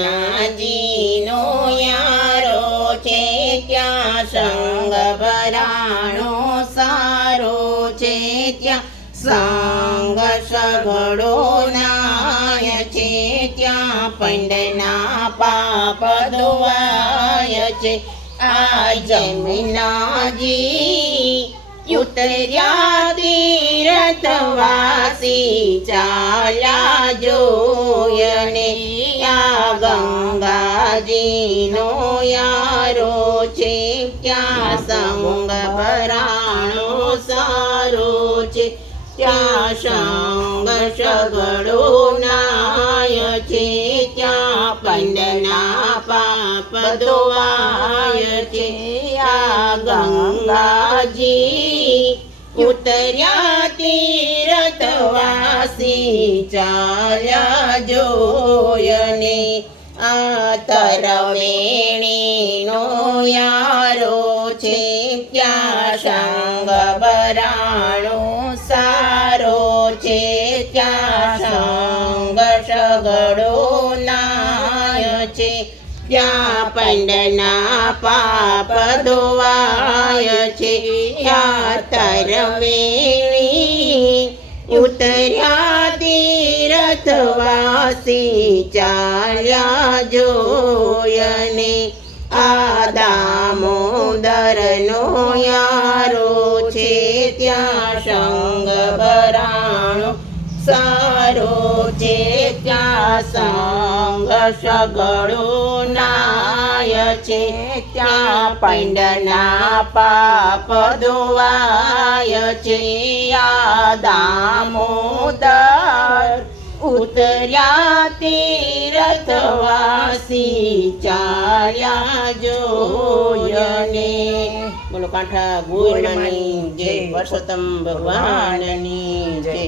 જમુનાજીનો યારો છે ત્યાં સંગ ભરાણો સારો છે ત્યાં સંગ સઘળો નાય છે ત્યાં પંડના પાપ ધોવાય છે આ જમુનાજી ઉતર્યા તીર્થવાસી ચાલ્યા જોયને આ ગંગાજીનો યારો છે ત્યાં સંગ ભરાણો સારો છે ત્યાં સંગ સઘળો નાય છે ત્યાં પંડના પાપ ધોવાય છે આ ગંગાજી ઉતર્યા તીર્થવાસી ચાલ્યા જોયને આ તરવેણીનો યારો છે ત્યાં સંગ ભરાણો સારો છે ત્યાં સંગ સઘળો નાય છે ત્યાં પંડના પાપ ધોવાય છે ત્યાં તરવેણી ઉતર્યા તીર્થવાસી ચાલ્યા જોયને આ દામોદરનો યારો છે ત્યાં સંગ ભરાણો સારો છે ત્યાં સંગ સઘળો નાય છે ત્યાં પંડના પાપ ધોવાય છે આ દામોદર ઉતર્યા તીર્થવાસી ચાલ્યા જોયને બોલો કાંઠા ગુરનાની જય, પરસોત્તમ ભગવાનની જય.